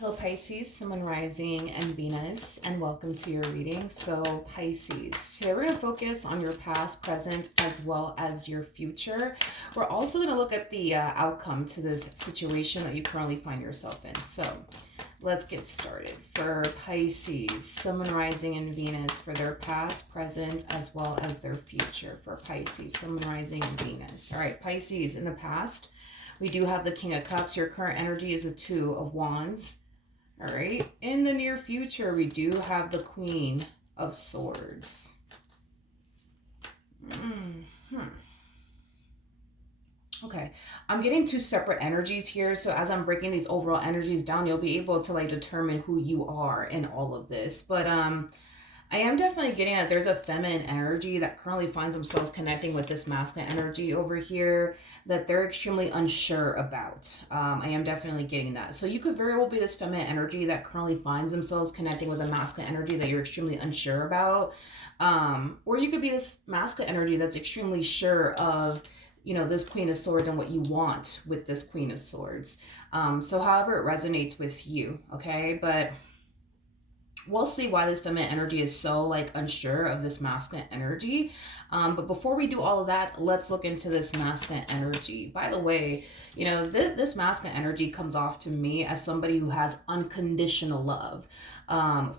Hello Pisces, Sun, Rising, and Venus, and welcome to your reading. So Pisces, today we're going to focus on your past, present, as well as your future. We're also going to look at the outcome to this situation that you currently find yourself in. So let's get started. For Pisces, Sun, Rising, and Venus, for their past, present, as well as their future. For Pisces, Sun, Rising, and Venus. All right, Pisces, in the past, we do have the King of Cups. Your current energy is a Two of Wands. All right. In the near future, we do have the Queen of Swords. Okay. I'm getting two separate energies here. So as I'm breaking these overall energies down, you'll be able to like determine who you are in all of this. But I am definitely getting that there's a feminine energy that currently finds themselves connecting with this masculine energy over here that they're extremely unsure about. I am definitely getting that. So you could very well be this feminine energy that currently finds themselves connecting with a masculine energy that you're extremely unsure about. Or you could be this masculine energy that's extremely sure of, you know, this Queen of Swords and what you want with this Queen of Swords. So however it resonates with you, okay? But we'll see why this feminine energy is so like unsure of this masculine energy. But before we do all of that, let's look into this masculine energy. By the way, you know, this masculine energy comes off to me as somebody who has unconditional love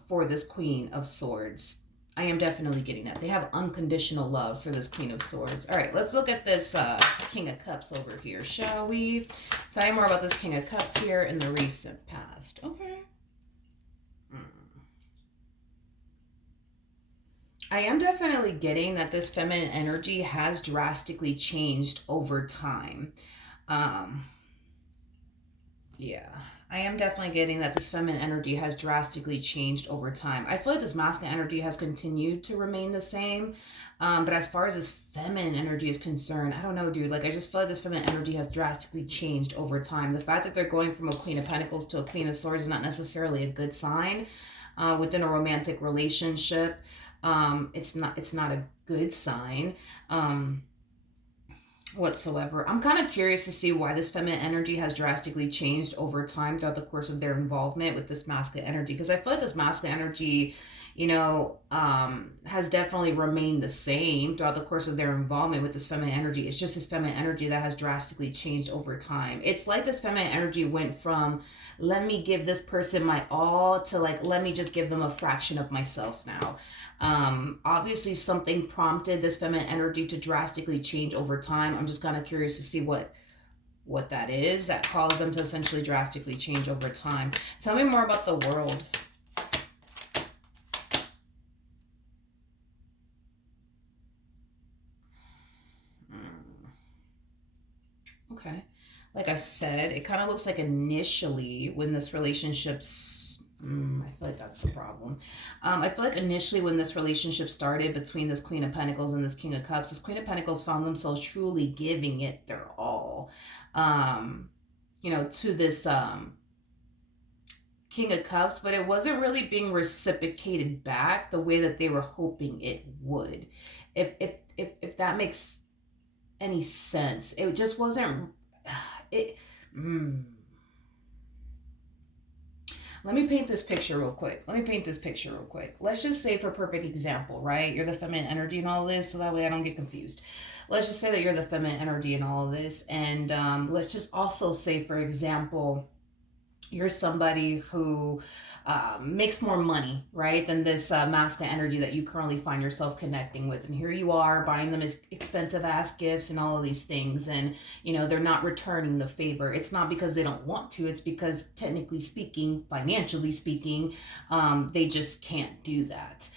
for this Queen of Swords. I am definitely getting that. They have unconditional love for this Queen of Swords. All right, let's look at this King of Cups over here, shall we? Tell you more about this King of Cups here in the recent past. Okay. I am definitely getting that this feminine energy has drastically changed over time. Yeah, I am definitely getting that this feminine energy has drastically changed over time. I feel like this masculine energy has continued to remain the same. But as far as this feminine energy is concerned, I don't know, dude. Like, I just feel like this feminine energy has drastically changed over time. The fact that they're going from a Queen of Pentacles to a Queen of Swords is not necessarily a good sign within a romantic relationship. It's not a good sign whatsoever. I'm kind of curious to see why this feminine energy has drastically changed over time throughout the course of their involvement with this masculine energy, because I feel like this masculine energy, you know, has definitely remained the same throughout the course of their involvement with this feminine energy. It's just this feminine energy that has drastically changed over time. It's like this feminine energy went from, let me give this person my all, to like, let me just give them a fraction of myself now. Obviously something prompted this feminine energy to drastically change over time. I'm just kind of curious to see what that is that caused them to essentially drastically change over time. Tell me more about the World. Okay. Like I said, it kind of looks like initially when this relationship's I feel like that's the problem. I feel like initially when this relationship started between this Queen of Pentacles and this King of Cups, this Queen of Pentacles found themselves truly giving it their all, you know, to this King of Cups, but it wasn't really being reciprocated back the way that they were hoping it would. If that makes any sense, it just wasn't. It. Let me paint this picture real quick. Let's just say, for perfect example, right? You're the feminine energy in all this, so that way I don't get confused. Let's just say that you're the feminine energy in all of this. And let's just also say, for example, you're somebody who makes more money, right, than this masculine energy that you currently find yourself connecting with. And here you are buying them expensive ass gifts and all of these things. And, you know, they're not returning the favor. It's not because they don't want to. It's because technically speaking, financially speaking, they just can't do that.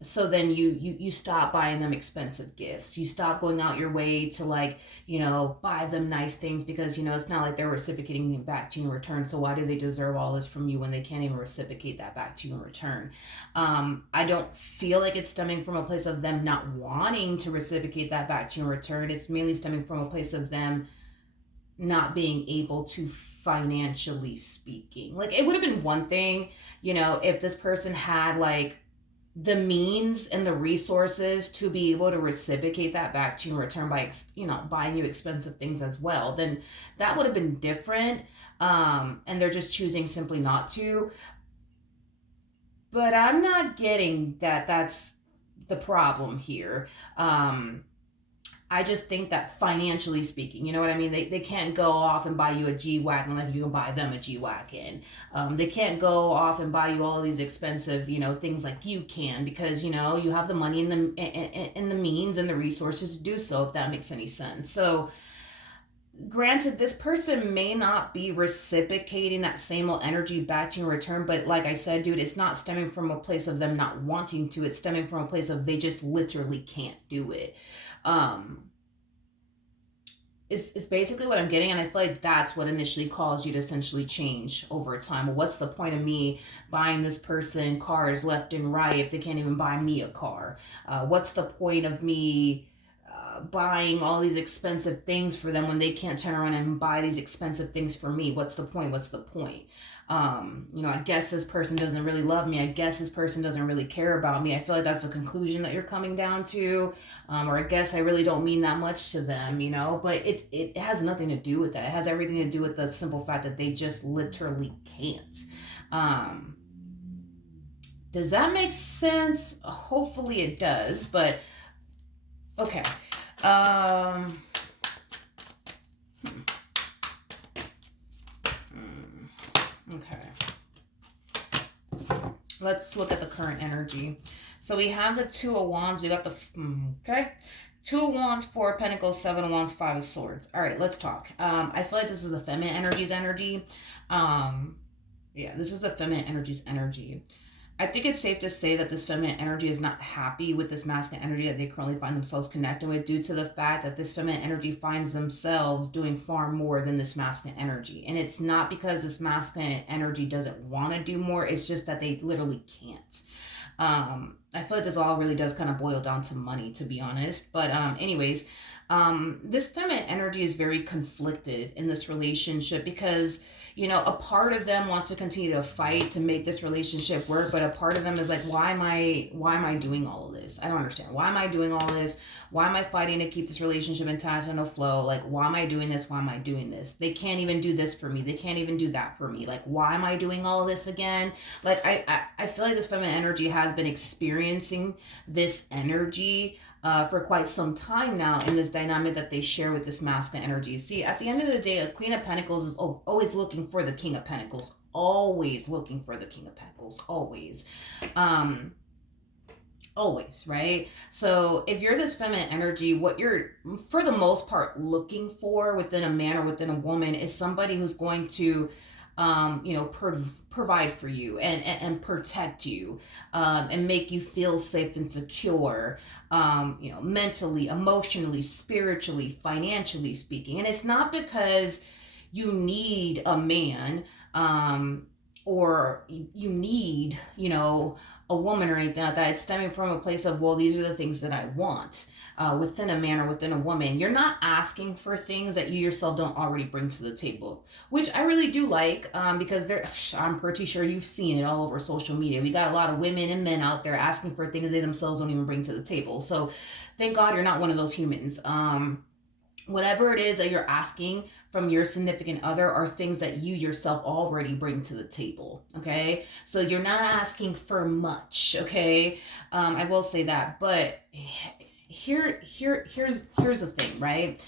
So then you stop buying them expensive gifts. You stop going out your way to, like, you know, buy them nice things because, you know, it's not like they're reciprocating it back to you in return. So why do they deserve all this from you when they can't even reciprocate that back to you in return? I don't feel like it's stemming from a place of them not wanting to reciprocate that back to you in return. It's mainly stemming from a place of them not being able to, financially speaking. Like, it would have been one thing, you know, if this person had like the means and the resources to be able to reciprocate that back to you in return by, you know, buying you expensive things as well, then that would have been different. and they're just choosing simply not to. But I'm not getting that that's the problem here. I just think that financially speaking, you know what I mean? They can't go off and buy you a G-Wagon like you can buy them a G-Wagon. They can't go off and buy you all these expensive, things like you can, because, you have the money and the means and the resources to do so, if that makes any sense. So granted, this person may not be reciprocating that same old energy back to you in return, but like I said, dude, it's not stemming from a place of them not wanting to. It's stemming from a place of they just literally can't do it. Um, is basically what I'm getting, and I feel like that's what initially caused you to essentially change over time. Well, what's the point of me buying this person cars left and right if they can't even buy me a car? What's the point of me buying all these expensive things for them when they can't turn around and buy these expensive things for me? What's the point? What's the point? I guess this person doesn't really love me. I guess this person doesn't really care about me. I feel like that's the conclusion that you're coming down to. Or I guess I really don't mean that much to them, but it has nothing to do with that. It has everything to do with the simple fact that they just literally can't. Does that make sense? Hopefully it does, but okay. Okay. Let's look at the current energy. So we have the Two of Wands. We got the okay. Two of Wands, Four of Pentacles, Seven of Wands, Five of Swords. All right, let's talk. I feel like this is the feminine energy's energy. This is the feminine energy's energy. I think it's safe to say that this feminine energy is not happy with this masculine energy that they currently find themselves connected with, due to the fact that this feminine energy finds themselves doing far more than this masculine energy. And it's not because this masculine energy doesn't want to do more, it's just that they literally can't. I feel like this all really does kind of boil down to money, to be honest. But anyways, this feminine energy is very conflicted in this relationship because a part of them wants to continue to fight to make this relationship work, but a part of them is like, why am I doing all of this? I don't understand. Why am I doing all this? Why am I fighting to keep this relationship intact and afloat? Like, why am I doing this? Why am I doing this? They can't even do this for me. They can't even do that for me. Like, why am I doing all of this again? Like, I feel like this feminine energy has been experiencing this energy for quite some time now in this dynamic that they share with this masculine energy. See, at the end of the day, a Queen of Pentacles is always looking for the King of Pentacles. Always looking for the King of Pentacles. Always. Always, right? So if you're this feminine energy, what you're, for the most part, looking for within a man or within a woman is somebody who's going to provide for you and protect you, and make you feel safe and secure, mentally, emotionally, spiritually, financially speaking. And it's not because you need a man, or you need, a woman or anything like that. It's stemming from a place of, well, these are the things that I want. Within a man or within a woman, you're not asking for things that you yourself don't already bring to the table, which I really do like, because I'm pretty sure you've seen it all over social media. We got a lot of women and men out there asking for things they themselves don't even bring to the table. So thank God you're not one of those humans. Whatever it is that you're asking from your significant other are things that you yourself already bring to the table. Okay, so you're not asking for much. Okay, I will say that, but here's the thing, right?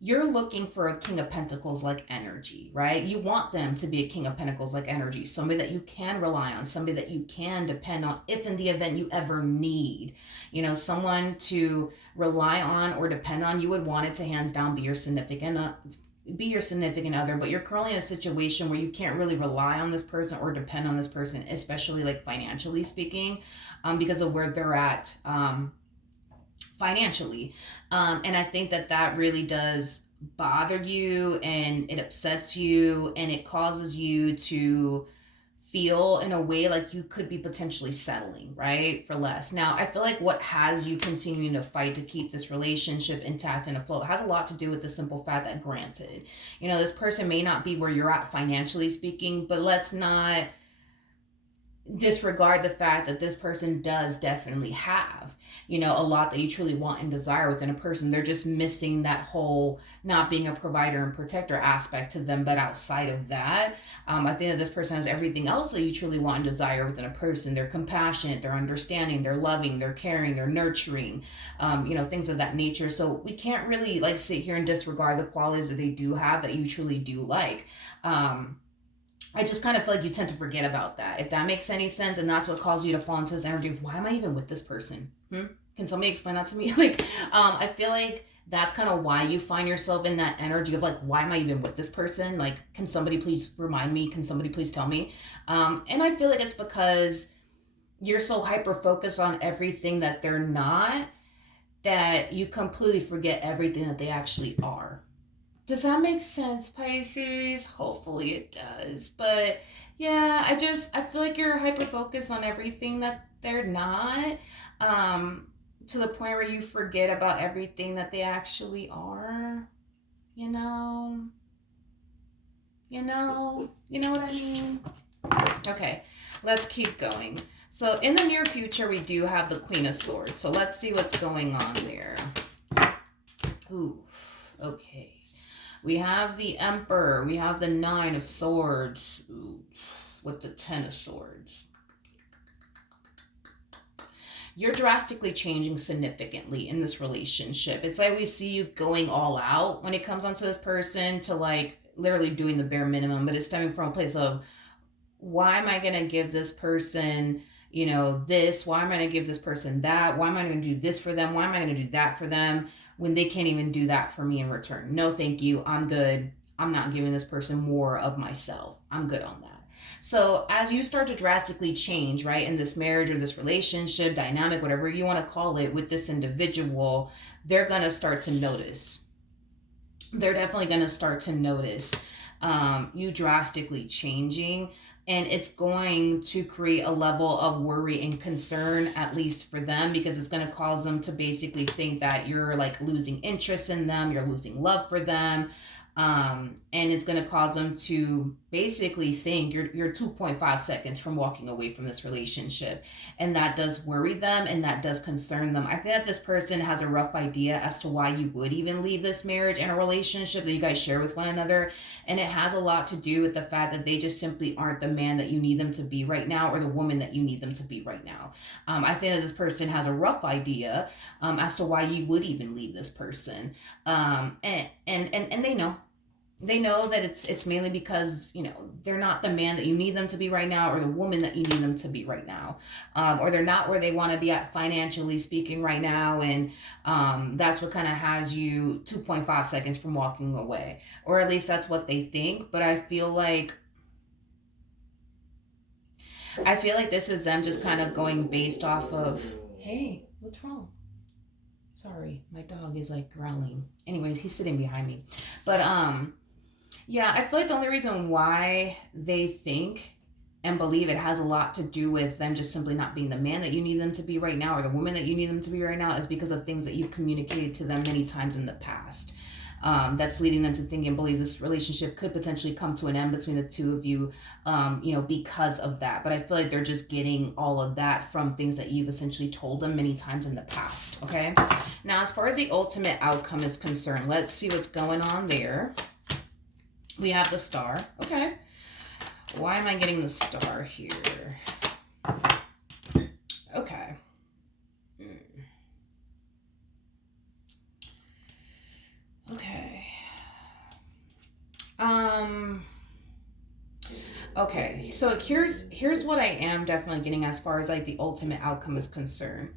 You're looking for a King of Pentacles like energy, right? You want them to be a King of Pentacles like energy, somebody that you can rely on, somebody that you can depend on if in the event you ever need, someone to rely on or depend on. You would want it to hands down be your significant other, but you're currently in a situation where you can't really rely on this person or depend on this person, especially like financially speaking, because of where they're at, financially. And I think that really does bother you, and it upsets you, and it causes you to feel in a way like you could be potentially settling, right, for less. Now, I feel like what has you continuing to fight to keep this relationship intact and afloat has a lot to do with the simple fact that, granted, this person may not be where you're at financially speaking, but let's not disregard the fact that this person does definitely have, a lot that you truly want and desire within a person. They're just missing that whole not being a provider and protector aspect to them. But outside of that, I think that this person has everything else that you truly want and desire within a person. They're compassionate, they're understanding, they're loving, they're caring, they're nurturing, things of that nature. So we can't really like sit here and disregard the qualities that they do have that you truly do like. I just kind of feel like you tend to forget about that, if that makes any sense. And that's what causes you to fall into this energy of, why am I even with this person? Can somebody explain that to me? I feel like that's kind of why you find yourself in that energy of like, why am I even with this person? Like, can somebody please remind me? Can somebody please tell me? And I feel like it's because you're so hyper focused on everything that they're not, that you completely forget everything that they actually are. Does that make sense, Pisces? Hopefully it does. But yeah, I feel like you're hyper focused on everything that they're not, to the point where you forget about everything that they actually are. You know, you know what I mean? Okay, let's keep going. So in the near future, we do have the Queen of Swords. So let's see what's going on there. Ooh, okay. We have the Emperor. We have the Nine of Swords with the Ten of Swords. You're drastically changing significantly in this relationship. It's like we see you going all out when it comes onto this person, to like literally doing the bare minimum, but it's stemming from a place of, why am I going to give this person, this? Why am I going to give this person that? Why am I going to do this for them? Why am I going to do that for them when they can't even do that for me in return? No, thank you. I'm good. I'm not giving this person more of myself. I'm good on that. So as you start to drastically change, right, in this marriage or this relationship dynamic, whatever you want to call it, with this individual, they're going to start to notice. They're definitely going to start to notice you drastically changing. And it's going to create a level of worry and concern, at least for them, because it's going to cause them to basically think that you're like losing interest in them, you're losing love for them. And it's going to cause them to basically think you're 2.5 seconds from walking away from this relationship. And that does worry them, and that does concern them. I think that this person has a rough idea as to why you would even leave this marriage and a relationship that you guys share with one another. And it has a lot to do with the fact that they just simply aren't the man that you need them to be right now, or the woman that you need them to be right now. I think that this person has a rough idea as to why you would even leave this person. And they know. They know that it's mainly because, they're not the man that you need them to be right now, or the woman that you need them to be right now. Or they're not where they want to be at financially speaking right now. And that's what kind of has you 2.5 seconds from walking away. Or at least that's what they think. But I feel like this is them just kind of going based off of, hey, what's wrong? Sorry, my dog is like growling. Anyways, he's sitting behind me. But yeah, I feel like the only reason why they think and believe it has a lot to do with them just simply not being the man that you need them to be right now, or the woman that you need them to be right now, is because of things that you've communicated to them many times in the past. That's leading them to think and believe this relationship could potentially come to an end between the two of you, because of that. But I feel like they're just getting all of that from things that you've essentially told them many times in the past, okay? Now, as far as the ultimate outcome is concerned, let's see what's going on there. We have the Star. Okay. Why am I getting the Star here? Okay. Okay. Okay. So here's what I am definitely getting as far as like the ultimate outcome is concerned.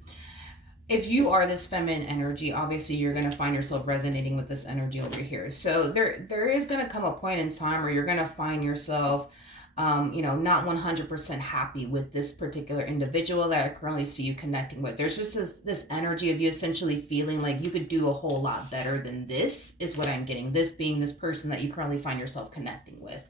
If you are this feminine energy, obviously you're going to find yourself resonating with this energy over here. So there is going to come a point in time where you're going to find yourself, not 100% happy with this particular individual that I currently see you connecting with. There's just this energy of you essentially feeling like you could do a whole lot better than this, is what I'm getting. This being this person that you currently find yourself connecting with.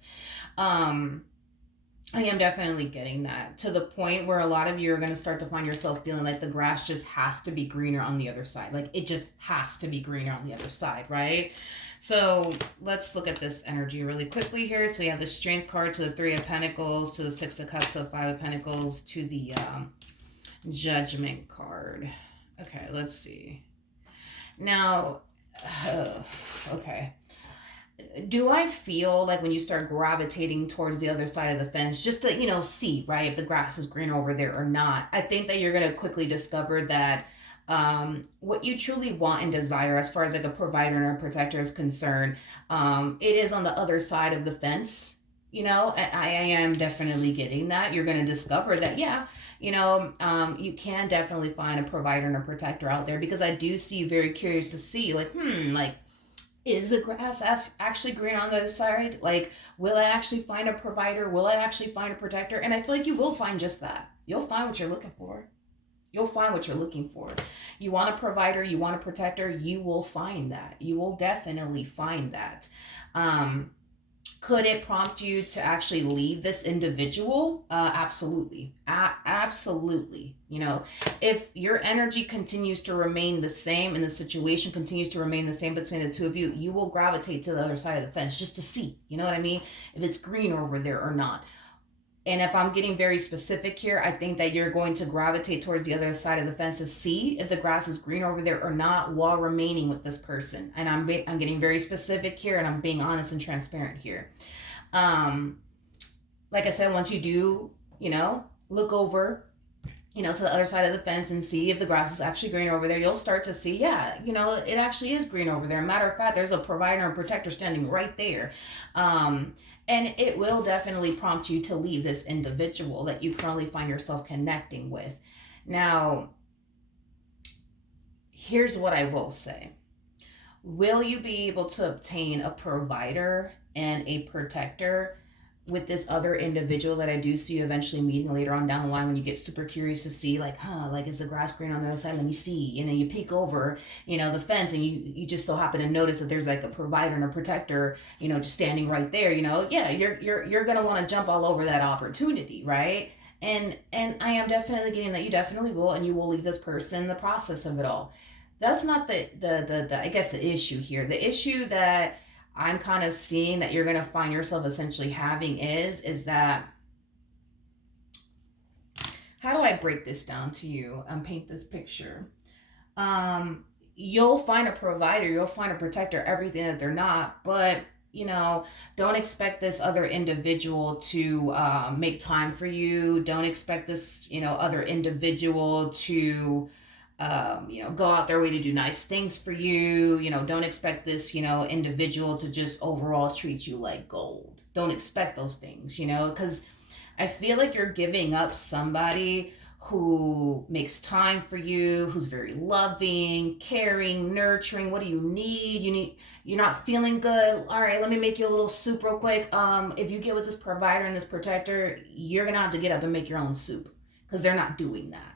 I am definitely getting that, to the point where a lot of you are going to start to find yourself feeling like the grass just has to be greener on the other side. Like it just has to be greener on the other side, right? So let's look at this energy really quickly here. So we have the Strength card to the Three of Pentacles, to the Six of Cups, to the Five of Pentacles, to the Judgment card. Okay, let's see. Now, okay. Do I feel like when you start gravitating towards the other side of the fence, just to, see, right, if the grass is green over there or not, I think that you're going to quickly discover that what you truly want and desire as far as like a provider and a protector is concerned, it is on the other side of the fence. I am definitely getting that. You're going to discover that, yeah, you can definitely find a provider and a protector out there, because I do see, very curious to see, like, like, is the grass actually green on the other side? Like, will I actually find a provider? Will I actually find a protector? And I feel like you will find just that. You'll find what you're looking for. You'll find what you're looking for. You want a provider, you want a protector, you will find that. You will definitely find that. Could it prompt you to actually leave this individual? Absolutely. Absolutely. If your energy continues to remain the same and the situation continues to remain the same between the two of you, you will gravitate to the other side of the fence just to see, you know what I mean? If it's green over there or not. And if I'm getting very specific here, I think that you're going to gravitate towards the other side of the fence to see if the grass is green over there or not, while remaining with this person. And I'm getting very specific here, and I'm being honest and transparent here. Like I said, once you do, look over, to the other side of the fence and see if the grass is actually green over there, you'll start to see, yeah, it actually is green over there. Matter of fact, there's a provider and protector standing right there. And it will definitely prompt you to leave this individual that you currently find yourself connecting with. Now, here's what I will say. Will you be able to obtain a provider and a protector with this other individual that I do see you eventually meeting later on down the line, when you get super curious to see, like, like, is the grass green on the other side? Let me see. And then you peek over, the fence, and you just so happen to notice that there's like a provider and a protector, just standing right there. Yeah, you're gonna want to jump all over that opportunity, right? And I am definitely getting that you definitely will, and you will leave this person in the process of it all. That's not the I guess the issue here. The issue that I'm kind of seeing that you're going to find yourself essentially having is that, how do I break this down to you and paint this picture? You'll find a provider, you'll find a protector, everything that they're not, but don't expect this other individual to make time for you. Don't expect this, other individual to go out their way to do nice things for you. Don't expect this, individual to just overall treat you like gold. Don't expect those things, because I feel like you're giving up somebody who makes time for you, who's very loving, caring, nurturing. What do you need? You're not feeling good. All right, let me make you a little soup real quick. If you get with this provider and this protector, you're gonna have to get up and make your own soup, because they're not doing that.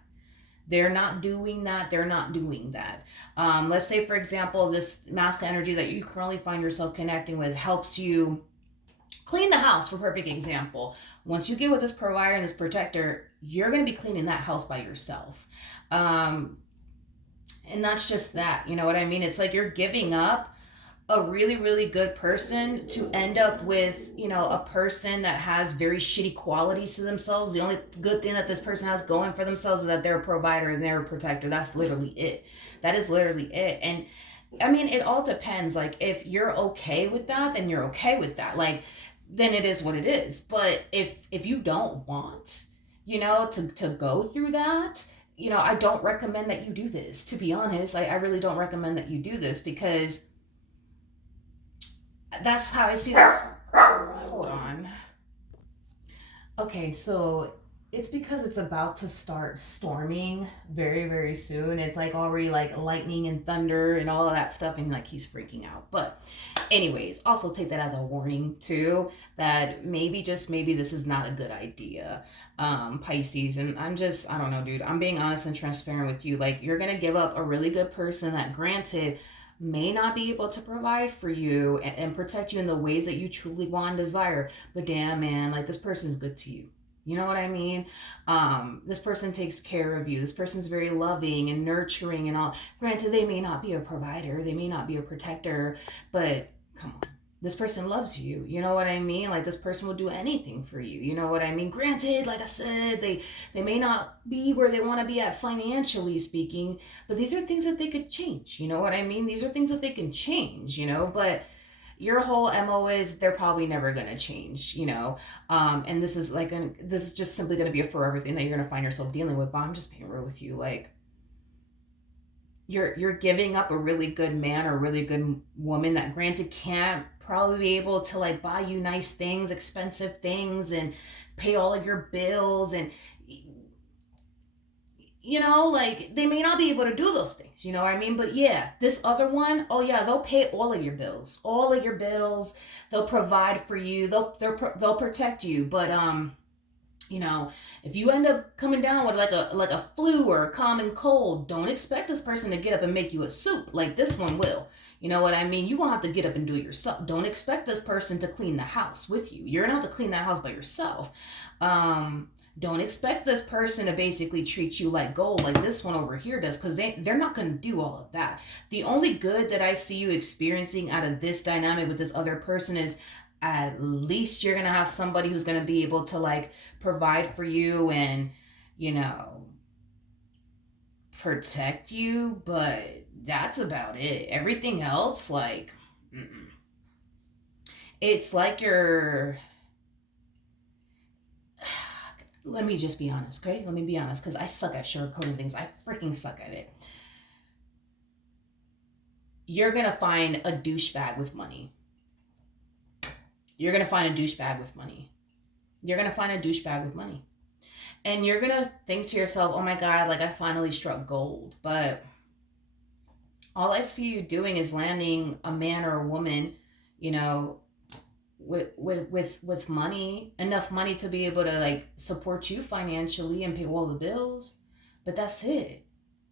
They're not doing that. They're not doing that. Let's say, for example, this masculine energy that you currently find yourself connecting with helps you clean the house, for perfect example. Once you get with this provider and this protector, you're going to be cleaning that house by yourself. And that's just that. You know what I mean? It's like you're giving up a really, really good person to end up with, a person that has very shitty qualities to themselves. The only good thing that this person has going for themselves is that they're a provider and they're a protector. That's literally it. That is literally it. And I mean, it all depends. Like, if you're okay with that, then you're okay with that. Like, then it is what it is. But if you don't want, to go through that, I don't recommend that you do this, to be honest. I really don't recommend that you do this, because that's how I see this. Hold on. Okay, so it's because it's about to start storming very, very soon. It's like already like lightning and thunder and all of that stuff, and like he's freaking out. But anyways, also take that as a warning too, that maybe, just maybe, this is not a good idea, Pisces. And I don't know, dude. I'm being honest and transparent with you. Like, you're gonna give up a really good person that, granted, may not be able to provide for you and protect you in the ways that you truly want and desire. But damn, man, like, this person is good to you. You know what I mean? This person takes care of you. This person's very loving and nurturing and all. Granted, they may not be a provider, they may not be a protector, but Come on. This person loves you. You know what I mean? Like, this person will do anything for you. You know what I mean? Granted, like I said, they may not be where they want to be at financially speaking, but these are things that they could change. You know what I mean? These are things that they can change, but your whole MO is they're probably never gonna change. And this is just simply gonna be a forever thing that you're gonna find yourself dealing with. But I'm just being real with you. Like, you're giving up a really good man or a really good woman that granted can't probably be able to like buy you nice things, expensive things, and pay all of your bills, and like they may not be able to do those things, you know what I mean? But yeah, this other one, oh yeah, they'll pay all of your bills. They'll provide for you. They'll protect you. But you know, if you end up coming down with like a flu or a common cold, don't expect this person to get up and make you a soup like this one will. You know what I mean? You're gonna have to get up and do it yourself. Don't expect this person to clean the house with you. You're gonna have to clean that house by yourself. Um, don't expect this person to basically treat you like gold like this one over here does, because they're not gonna do all of that. The only good that I see you experiencing out of this dynamic with this other person is at least you're gonna have somebody who's gonna be able to like provide for you and you know protect you, but that's about it. Everything else, like, mm-mm. It's like you're. Let me just be honest, okay? Let me be honest, because I suck at sugarcoating things. I freaking suck at it. You're gonna find a douchebag with money. You're gonna find a douchebag with money. You're gonna find a douchebag with money. And you're gonna think to yourself, oh my God, like I finally struck gold. But all I see you doing is landing a man or a woman, you know, with money, enough money to be able to like support you financially and pay all the bills. But that's it.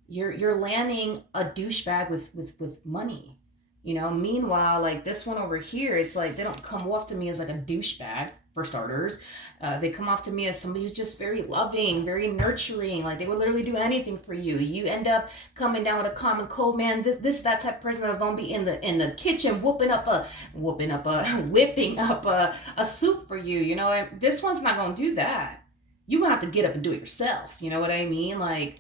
You're landing a douchebag with money. Meanwhile, like this one over here, it's like they don't come off to me as like a douchebag for starters. They come off to me as somebody who's just very loving, very nurturing. Like they would literally do anything for you. You end up coming down with a common cold, man. This that type of person that's gonna be in the kitchen whipping up a soup for you. And this one's not gonna do that. You gonna have to get up and do it yourself. You know what I mean? Like,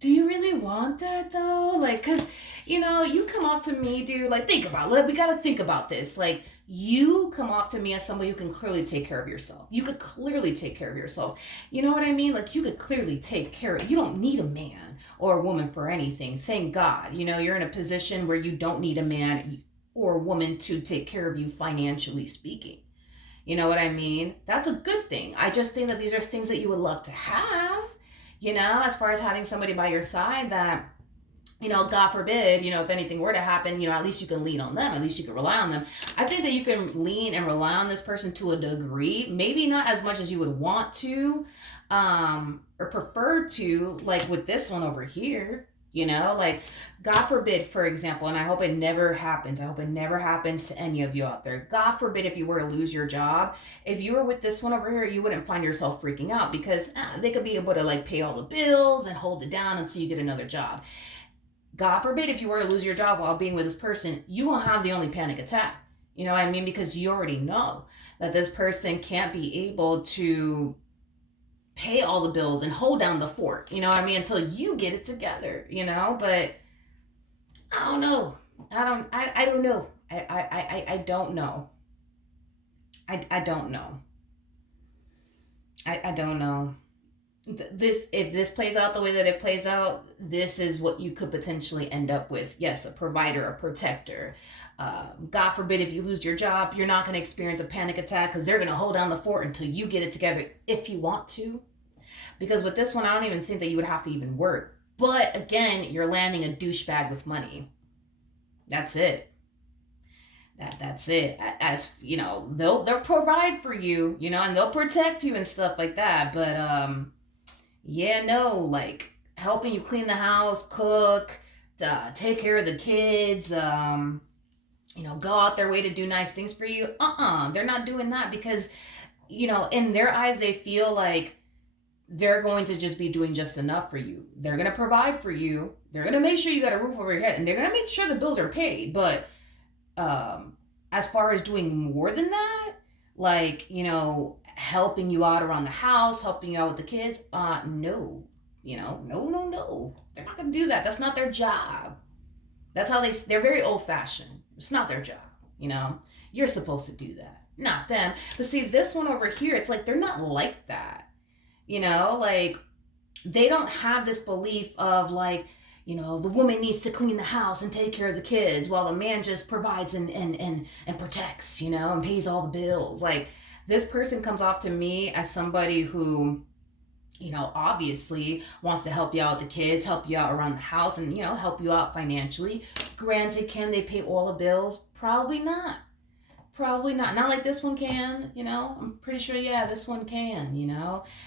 do you really want that though? Like, cause you come off to me, dude. Like, think about it. We gotta think about this. Like, you come off to me as somebody who can clearly take care of yourself. You could clearly take care of yourself. You know what I mean? Like, you could clearly take care of. You don't need a man or a woman for anything. Thank God. You're in a position where you don't need a man or a woman to take care of you financially speaking. You know what I mean? That's a good thing. I just think that these are things that you would love to have, as far as having somebody by your side that, God forbid, if anything were to happen, at least you can lean on them. At least you can rely on them. I think that you can lean and rely on this person to a degree, maybe not as much as you would want to, or prefer to, like with this one over here. Like, God forbid, for example, and I hope it never happens. I hope it never happens to any of you out there. God forbid if you were to lose your job. If you were with this one over here, you wouldn't find yourself freaking out because they could be able to like pay all the bills and hold it down until you get another job. God forbid if you were to lose your job while being with this person, you won't have the only panic attack. You know what I mean? Because you already know that this person can't be able to pay all the bills and hold down the fort, you know what I mean, until you get it together, but I don't know. I don't know. I don't know. I don't know. I don't know. If this plays out the way that it plays out, this is what you could potentially end up with. Yes, a provider, a protector. God forbid if you lose your job, you're not going to experience a panic attack because they're going to hold down the fort until you get it together if you want to. Because with this one, I don't even think that you would have to even work. But again, you're landing a douchebag with money. That's it. That's it. As they'll provide for you, and they'll protect you and stuff like that. But yeah, no, like helping you clean the house, cook, take care of the kids, go out their way to do nice things for you. They're not doing that because, in their eyes, they feel like they're going to just be doing just enough for you. They're going to provide for you. They're going to make sure you got a roof over your head, and they're going to make sure the bills are paid. But as far as doing more than that, like, helping you out around the house, helping you out with the kids, no. No. They're not going to do that. That's not their job. That's how they're very old fashioned. It's not their job. You're supposed to do that, not them. But see, this one over here, it's like they're not like that. Like they don't have this belief of like, the woman needs to clean the house and take care of the kids while the man just provides and protects, and pays all the bills. Like this person comes off to me as somebody who, obviously wants to help you out with the kids, help you out around the house, and, help you out financially. Granted, can they pay all the bills? Probably not. Probably not. Not like this one can, I'm pretty sure, yeah, this one can,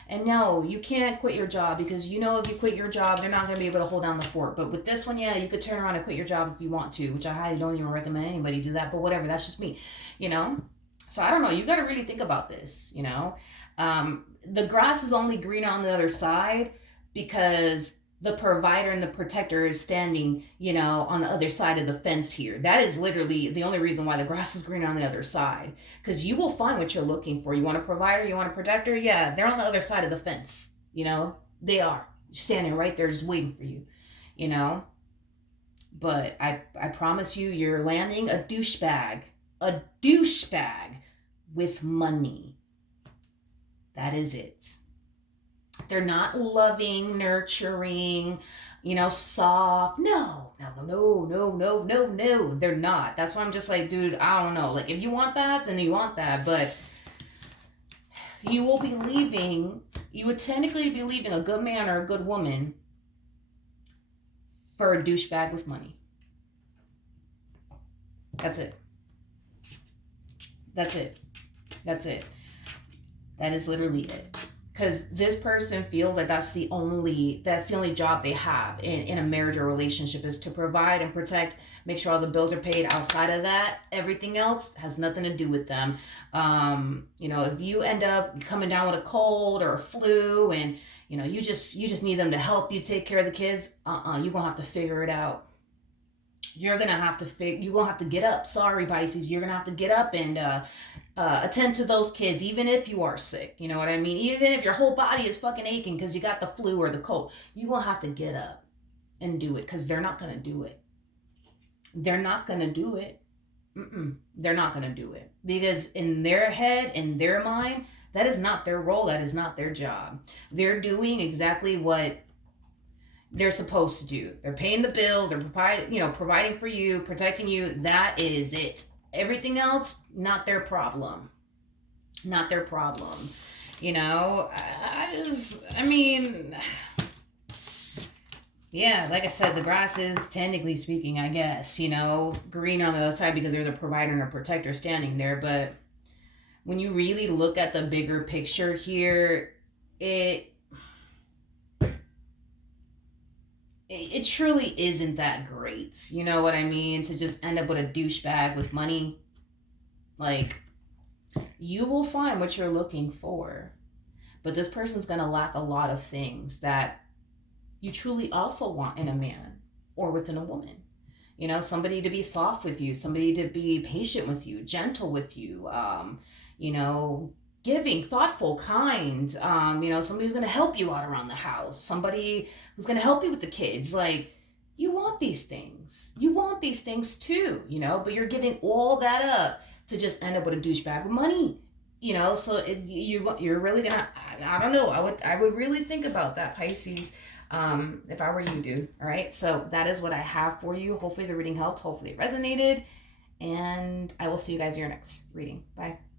And no, you can't quit your job because, if you quit your job, they're not going to be able to hold down the fort. But with this one, yeah, you could turn around and quit your job if you want to, which I highly don't even recommend anybody do that. But whatever, that's just me, So I don't know. You got to really think about this, The grass is only greener on the other side because the provider and the protector is standing, on the other side of the fence here. That is literally the only reason why the grass is greener on the other side. Because you will find what you're looking for. You want a provider, you want a protector? Yeah, they're on the other side of the fence. They are standing right there just waiting for you, But I promise you, you're landing a douchebag with money. That is it. They're not loving, nurturing, soft. No. They're not. That's why I'm just like, dude, I don't know. Like, if you want that, then you want that. But you would technically be leaving a good man or a good woman for a douchebag with money. That's it. That is literally it. Because this person feels like that's the only job they have in a marriage or relationship is to provide and protect, make sure all the bills are paid. Outside of that, everything else has nothing to do with them. If you end up coming down with a cold or a flu and you just need them to help you take care of the kids, you're gonna have to figure it out. You're gonna have to get up. Sorry, Pisces, you're gonna have to get up and attend to those kids, even if you are sick. You know what I mean? Even if your whole body is fucking aching because you got the flu or the cold, you're gonna have to get up and do it because they're not gonna do it. They're not gonna do it. They're not gonna do it because in their head, in their mind, that is not their role. That is not their job. They're doing exactly what they're supposed to do. They're paying the bills. They're providing for you, protecting you. That is it. Everything else, not their problem. Not their problem. Yeah, like I said, the grass is, technically speaking, I guess, green on the other side because there's a provider and a protector standing there. But when you really look at the bigger picture here, it truly isn't that great. You know what I mean? To just end up with a douchebag with money. Like, you will find what you're looking for. But this person's going to lack a lot of things that you truly also want in a man or within a woman. Somebody to be soft with you, somebody to be patient with you, gentle with you, giving, thoughtful, kind, somebody who's going to help you out around the house, somebody who's going to help you with the kids. Like, you want these things. You want these things too, but you're giving all that up to just end up with a douchebag with money, so you're really going to, I don't know. I would really think about that, Pisces, if I were you, dude. All right. So that is what I have for you. Hopefully the reading helped. Hopefully it resonated. And I will see you guys in your next reading. Bye.